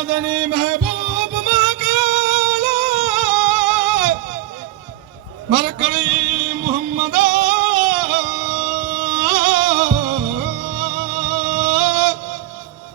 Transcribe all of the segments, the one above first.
मदनी महबूब मकाला मरकड़ी मोहम्मद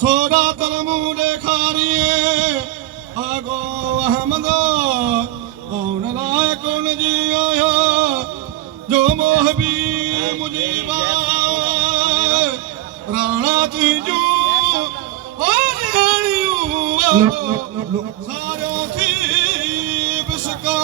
छोरा तरमूले खारिए आगो अहमद कौन लाए कौन जी आया जो मोहबी मुजीबा राणा तुझू सारो थी बिसका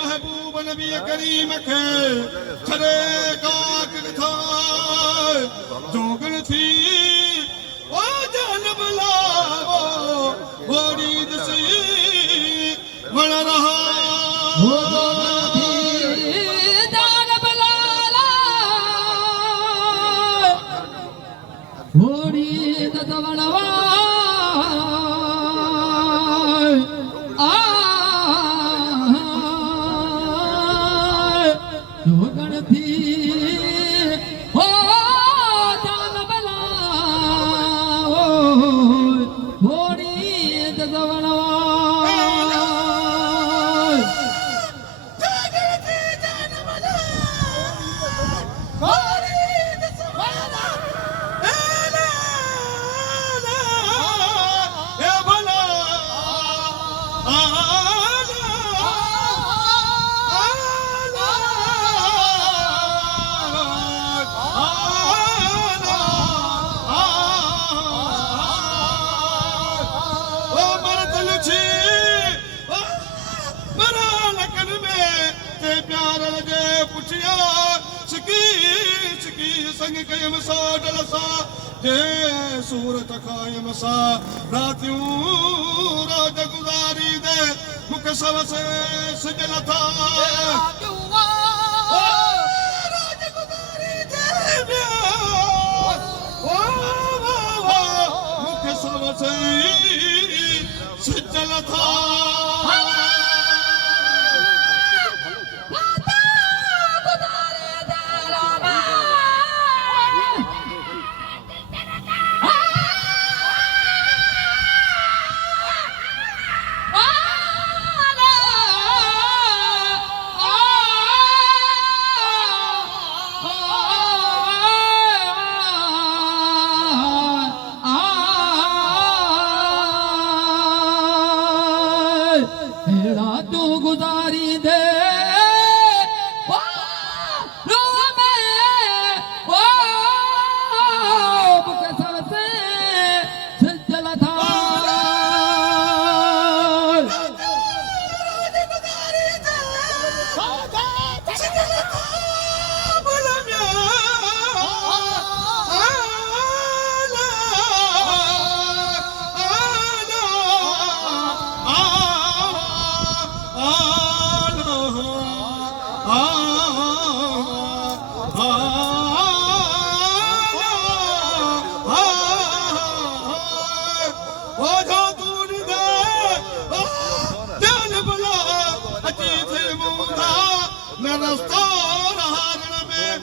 महबूब नबी करीम के छड़े काक था जोगन थी ओ जान बुलाओ बड़ी दसी बन रहा सूरत कायम सा रातियों रात गुजारी दे मुख सब से सजल था रात गुजारी दे मुख सब से सजल था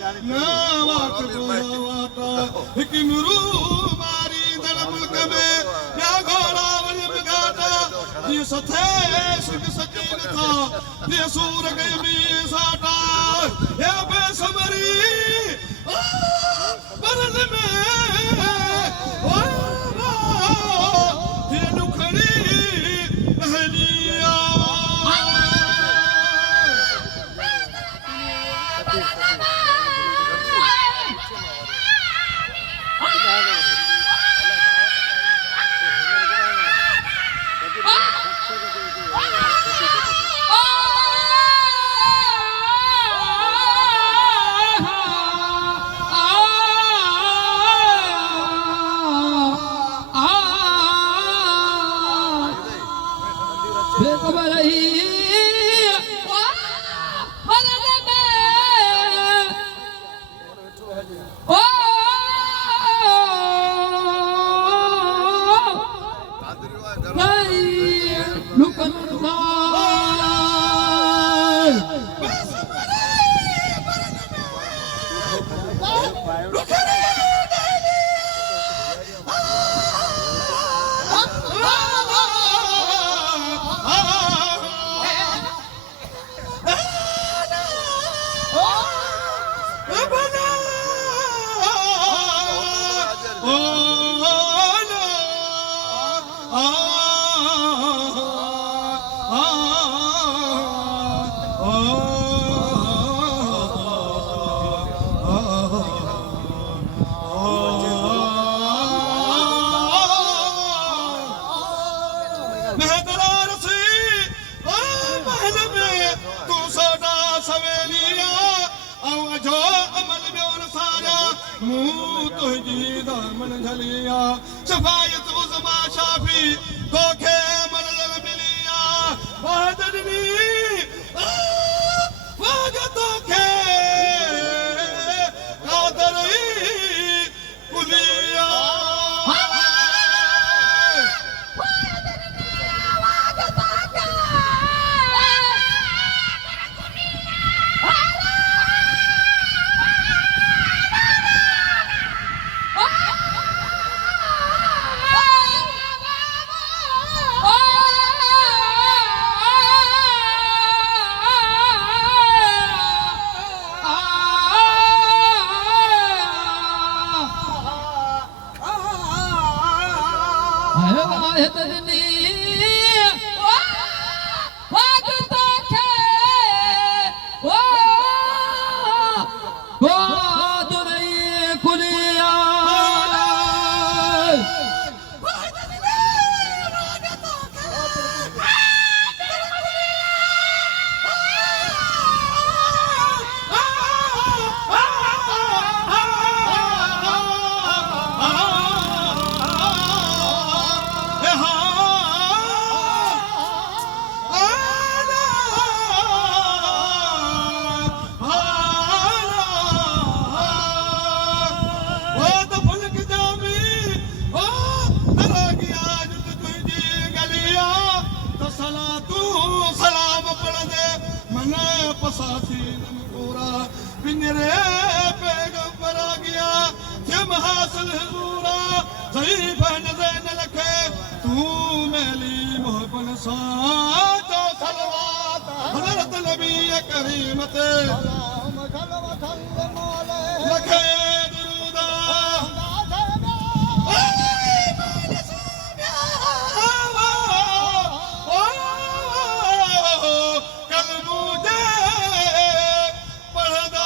न वाक़ वाता हिकु मिरू मारी दर मुल्क में ॿिया घोड़ा वञ बिगाटा जीअं सथे सिक सकीन था जीअं सूर कई मी साटा या बेसमरी बरन में शफायत उज़मा शाफी तोखे मनज़र मिलिया वहदनी वाग तोखे कादरई कुलिया पिंजरे पैगंबर आ गया जब हासिल हुजूरा सही नजर न रखे तू मेली मोहब्बत सा तो सलवात हजरत नबी करीम ते लखे दुरूदा कल मुझे पढ़दा